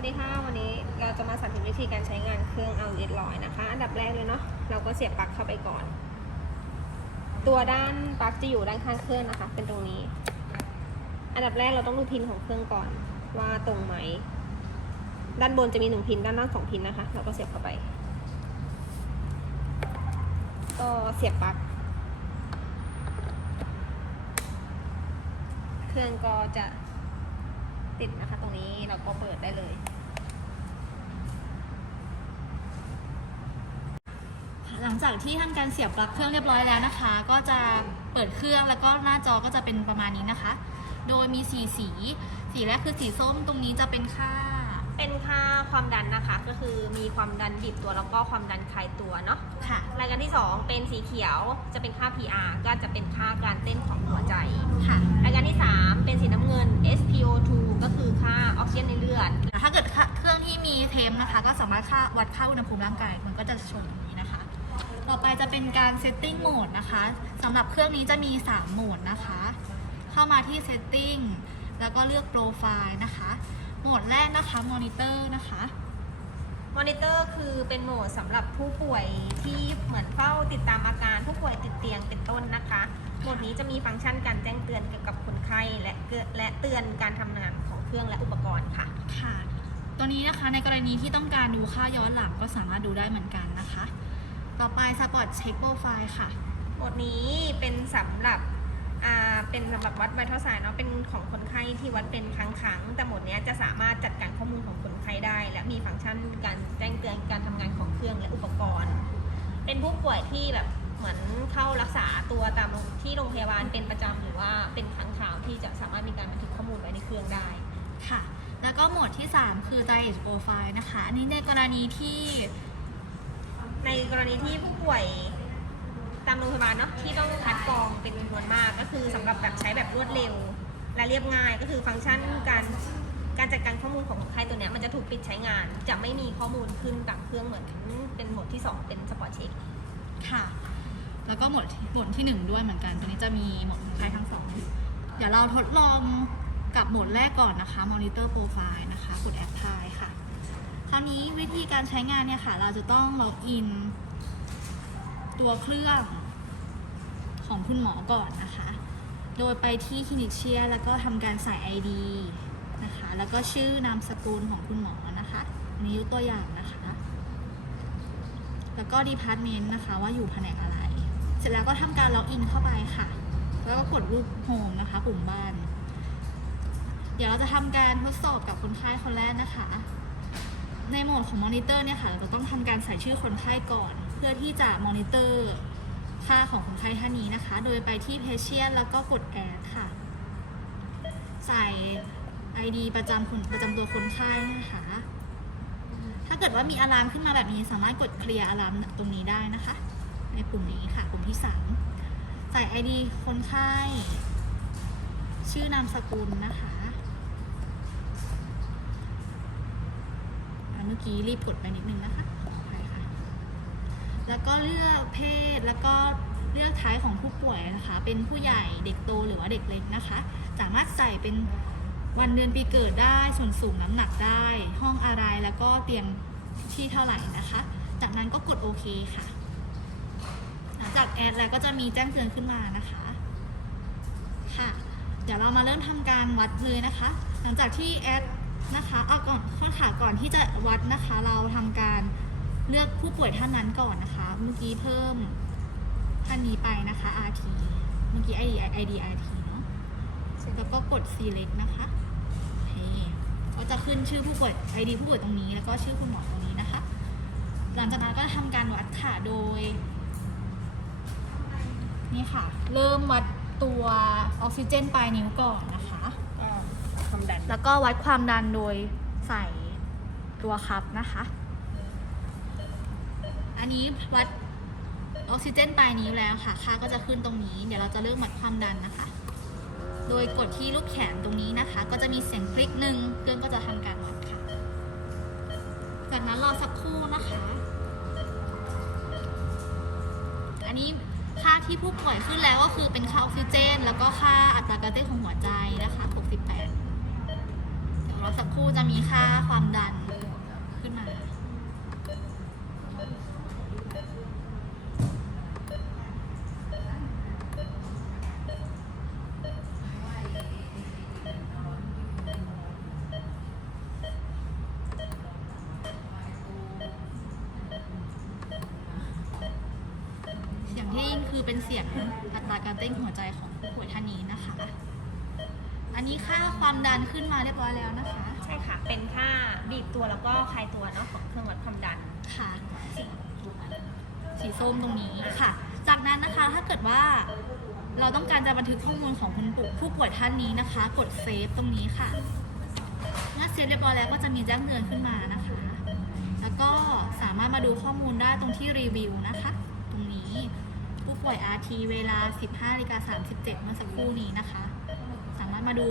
วัสดีค่ะวันนี้เราจะมาสาธิตวิธีการใช้งานเครื่องเอาเอ็ดลอยนะคะ อันดับแรกเลยเนาะเราก็เสียบปลั๊กเข้าไปก่อน ตัวด้านปลั๊กจะอยู่ด้านข้างเครื่องนะคะ เป็นตรงนี้ อันดับแรกเราต้องดูพินของเครื่องก่อนว่าตรงไหม ด้านบนจะมีหนึ่งพินด้านล่างสองพินนะคะ เราก็เสียบเข้าไป ก็เสียบปลั๊กเครื่องก็จะติดนะคะ ตรงนี้เราก็เปิดได้เลย หลังจากที่ทำการเสียบปลั๊กเครื่องเรียบร้อยแล้วนะคะ ก็จะเปิดเครื่องแล้วก็หน้าจอก็จะเป็นประมาณนี้นะคะ โดยมีสีสี สีแรกคือสีส้มตรงนี้จะเป็นค่า เป็นค่าความดันนะคะ ก็คือมีความดันบีบตัวแล้วก็ความดันคลายตัวเนาะค่ะรายการที่ 2 เป็นสีเขียวจะเป็นค่า PR ก็จะเป็นค่าการเต้นของหัวใจค่ะรายการที่ 3 เป็นสีน้ำเงิน SpO2 ก็คือค่าออกซิเจนในเลือด ถ้าเกิดค่าเครื่องที่มีเทมนะคะ ก็สามารถค่าวัดค่าอุณหภูมิร่างกายมันก็จะโชว์อย่างนี้นะคะ ต่อไปจะเป็นการ setting mode นะคะสำหรับเครื่องนี้จะมี 3 โหมดนะคะ เข้ามาที่ setting แล้วก็เลือก profile นะคะ โหมดแรกนะคะ monitor นะคะมอนิเตอร์คือเป็นโหมดสำหรับผู้ป่วยที่เหมือนเฝ้าติดตามอาการผู้ป่วยติดเตียงเป็นต้นนะคะ โหมดนี้จะมีฟังก์ชันการแจ้งเตือนเกี่ยวกับคนไข้และเกิดและเตือนการทำงานของเครื่องและอุปกรณ์ค่ะ ค่ะ ตัวนี้นะคะในกรณีที่ต้องการดูค่าย้อนหลังก็สามารถดูได้เหมือนกันนะคะ ต่อไป Spot Check Profile ค่ะโหมดนี้เป็นสำหรับอ่าเป็นสำหรับวัดไวท์เท่าสายเนาะเป็นของคนไข้ที่วัดเป็นครั้งครั้งๆแต่โหมดเนี้ยจะสามารถจัดการข้อมูลของคนไข้ได้ และมีฟังก์ชันการแจ้งเตือนการทำงานของเครื่องและอุปกรณ์ เป็นผู้ป่วยที่แบบเหมือนเข้ารักษาตัวตามโรงที่โรงพยาบาลเป็นประจำหรือว่าเป็นครั้งคราวที่จะสามารถมีการบันทึกข้อมูลไว้ในเครื่องได้ ค่ะ แล้วก็โหมดที่ 3 คือ Diet Profile นะคะ อันนี้ในกรณีที่ ในกรณีที่ผู้ป่วยตามโรงพยาบาลเนาะที่ต้องคัดกรองเป็นจำนวนมาก ก็คือสำหรับแบบใช้แบบรวดเร็ว และเรียบง่ายก็คือฟังก์ชันการการจัดการข้อมูลของคนไข้ตัวเนี้ยมันจะถูกปิดใช้งาน จะไม่มีข้อมูลขึ้นกับเครื่องเหมือนเป็นโหมดที่ 2 เป็นสปอร์ตเช็ค ค่ะ แล้วก็โหมดที่โหมดที่1ด้วยเหมือนกัน ตัวนี้จะมีโหมดใช้ทั้งสองเดี๋ยวเราทดลองกับโหมดแรกก่อนนะคะ Monitor Profile นะคะกด Apply ค่ะ คราวนี้วิธีการใช้งานเนี่ยค่ะ เราจะต้องล็อกอิน ตัวเครื่องของคุณหมอก่อนนะคะ โดยไปที่คลินิกเชียแล้วก็ทำการใส่ ID นะคะ แล้วก็ชื่อนามสกุลของคุณหมอนะคะอันนี้ยกตัวอย่างนะคะ แล้วก็ดีพาร์ตเมนต์นะคะว่าอยู่แผนกอะไร เสร็จแล้วก็ทำการล็อกอินเข้าไปค่ะ แล้วก็กดรูปโฮมนะคะปุ่มบ้าน เดี๋ยวเราจะทำการทดสอบกับคนไข้คนแรกนะคะ ในโหมดของมอนิเตอร์เนี่ยค่ะ เราจะต้องทำการใส่ชื่อคนไข้ก่อน เพื่อที่จะมอนิเตอร์ค่าของคนไข้ท่านนี้นะคะ โดยไปที่ Patient แล้วก็กด Add ค่ะ ใส่ ID ประจำคนประจำตัวคนไข้นะคะ ถ้าเกิดว่ามีอะลามขึ้นมาแบบนี้ สามารถกดเคลียร์อะลามตรงนี้ได้นะคะ ในปุ่มนี้ค่ะ ปุ่มที่ 3 ใส่ ID คนไข้ ชื่อนามสกุลนะคะื่อกี้รีบกดไปนิดนึงนะคะขออภัยค่ะ แล้วก็เลือกเพศแล้วก็เลือกท้ายของผู้ป่วยนะคะ เป็นผู้ใหญ่เด็กโตหรือว่าเด็กเล็กนะคะ สามารถใส่เป็นวันเดือนปีเกิดได้ ส่วนสูงน้ำหนักได้ ห้องอะไรแล้วก็เตียงที่เท่าไหร่นะคะ จากนั้นก็กดโอเคค่ะ หลังจากแอดแล้วก็จะมีแจ้งเตือนขึ้นมานะคะ ค่ะ เดี๋ยวเรามาเริ่มทำการวัดเลยนะคะ หลังจากที่แอด นะคะเอาก่อนข้อขาก่อนที่จะวัดนะคะ เราทำการเลือกผู้ป่วยท่านนั้นก่อนนะคะ เมื่อกี้เพิ่มท่านนี้ไปนะคะ RT เมื่อกี้ ID ID RT เนาะแล้วก็กด select นะคะโอเคก็จะขึ้นชื่อผู้ป่วย ID ผู้ป่วยตรงนี้ แล้วก็ชื่อคุณหมอตรงนี้นะคะ หลังจากนั้นก็ทำการวัดค่ะโดยนี่ค่ะ เริ่มวัดตัวออกซิเจนปลายนิ้วก่อนนะคะ ความดัน แล้วก็วัดความดันโดยใส่ตัวคัพนะคะ อันนี้วัดออกซิเจนปลายนิ้วแล้วค่ะ ค่าก็จะขึ้นตรงนี้ เดี๋ยวเราจะเริ่มวัดความดันนะคะ โดยกดที่ลูกแขนตรงนี้นะคะ ก็จะมีเสียงคลิกหนึ่งเครื่องก็จะทำการวัดค่ะ จากนั้นรอสักครู่นะคะ อันนี้ค่าที่ผู้ป่วยขึ้นแล้วก็คือเป็นค่าออกซิเจน แล้วก็ค่าอัตราการเต้นของหัวใจนะคะ 68 สักครู่จะมีค่าความดันขึ้นมา เสียงที่ยินคือเป็นเสียงอัตราการเต้นหัวใจของผู้ป่วยท่านนี้นะคะ อันนี้ค่าความดันขึ้นมาเรียบร้อยแล้วนะคะ ใช่ค่ะ เป็นค่าบีบตัวแล้วก็คลายตัวเนาะของเครื่องวัดความดันค่ะสีส้มตรงนี้ค่ะ จากนั้นนะคะถ้าเกิดว่าเราต้องการจะบันทึกข้อมูลของคุณปู่ผู้ป่วยท่านนี้นะคะ กดเซฟตรงนี้ค่ะ เมื่อเซฟเรียบร้อยแล้วก็จะมีแจ้งเตือนขึ้นมานะคะ แล้วก็สามารถมาดูข้อมูลได้ตรงที่รีวิวนะคะ ตรงนี้ผู้ป่วย RT เวลา 15นาฬิกา37 เมื่อสักครู่นี้นะคะสามารถมาดู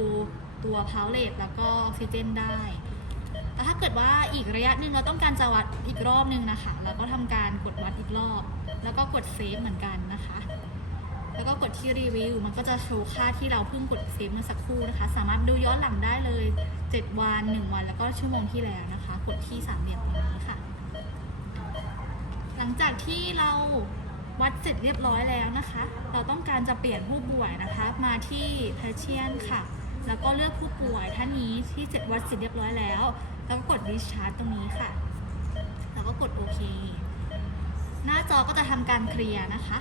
ตัวพาวเลตแล้วก็ออกซิเจนได้ แต่ถ้าเกิดว่าอีกระยะหนึ่งเราต้องการจะวัดอีกรอบหนึ่งนะคะ เราก็ทำการกดวัดอีกรอบ แล้วก็กดเซฟเหมือนกันนะคะ แล้วก็กดที่รีวิว มันก็จะโชว์ค่าที่เราเพิ่งกดเซฟเมื่อสักครู่นะคะ สามารถดูย้อนหลังได้เลย 7 วัน 1 วัน แล้วก็ชั่วโมงที่แล้วนะคะ กดที่สามเหลี่ยมตรงนี้ค่ะ หลังจากที่เรา วัดเสร็จเรียบร้อยแล้วนะคะ เราต้องการจะเปลี่ยนผู้ป่วยนะคะ มาที่ patient ค่ะ แล้วก็เลือกผู้ป่วยท่านนี้ที่เสร็จวัดเสร็จเรียบร้อยแล้ว แล้วก็กด discharge ตรงนี้ค่ะ แล้วก็กดโอเค หน้าจอก็จะทำการเคลียร์นะคะ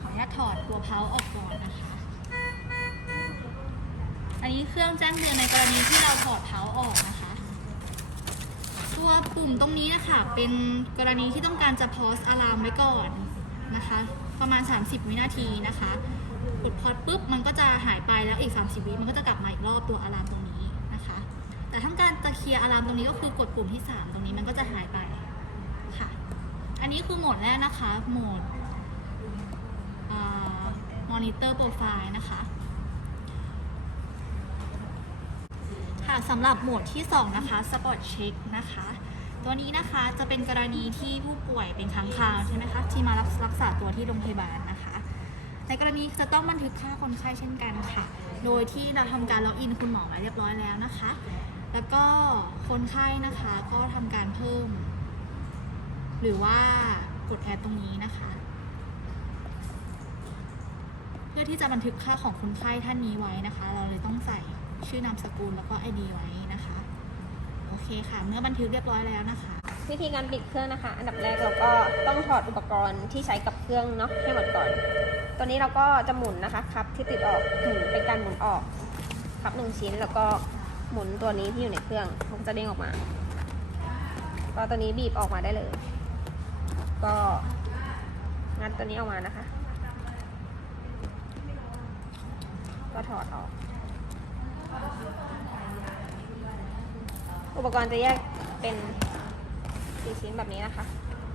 ขออนุญาตถอดตัวเพาออกก่อนนะคะ อันนี้เครื่องแจ้งเตือนในกรณีที่เราถอดเพาออกนะคะ ตัวปุ่มตรงนี้นะคะเป็นกรณีที่ต้องการจะ pause อะลามไว้ก่อนนะคะ ประมาณ 30 วินาทีนะคะกดพอดปุ๊บมันก็จะหายไปแล้วอีก 30 วิมันก็จะกลับมาอีกรอบตัวอะลามตรงนี้นะคะ แต่ทั้งการจะเคลียร์อะลามตรงนี้ก็คือกดปุ่มที่ 3 ตรงนี้มันก็จะหายไปค่ะ อันนี้คือโหมดแรกนะคะโหมดมอนิเตอร์โปรไฟล์นะคะ ค่ะสำหรับหมวดที่ 2 นะคะ Spot Check นะคะ ตัวนี้นะคะจะเป็นกรณีที่ผู้ป่วยเป็นครั้งคราวใช่ไหมคะที่มารับรักษาตัวที่โรงพยาบาลนะคะ ในกรณีจะต้องบันทึกค่าคนไข้เช่นกันค่ะ โดยที่เราทำการล็อกอินคุณหมอไว้เรียบร้อยแล้วนะคะ แล้วก็คนไข้นะคะก็ทำการเพิ่ม หรือว่ากดแอดตรงนี้นะคะเพื่อที่จะบันทึกค่าของคนไข้ท่านนี้ไว้นะคะ เราเลยต้องใส่ ชื่อนามสกุลแล้วก็ ID ไว้นะคะ โอเคค่ะ เมื่อบันทึกเรียบร้อยแล้วนะคะ วิธีการปิดเครื่องนะคะ อันดับแรกเราก็ต้องถอดอุปกรณ์ที่ใช้กับเครื่องเนาะให้หมดก่อน ตัวนี้เราก็จะหมุนนะคะครับที่ติดออกหมุนเป็นการหมุนออกครับหนึ่งชิ้นแล้วก็หมุนตัวนี้ที่อยู่ในเครื่องมันจะเด้งออกมา ก็ตัวนี้บีบออกมาได้เลย ก็งัดตัวนี้ออกมานะคะ ก็ถอดออก อุปกรณ์จะแยกเป็นสี่ชิ้นแบบนี้นะคะ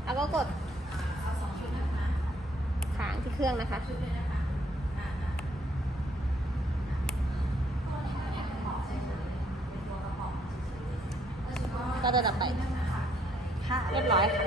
แล้วก็กดขางที่เครื่องนะคะ ก็จะดับไป เรียบร้อยค่ะ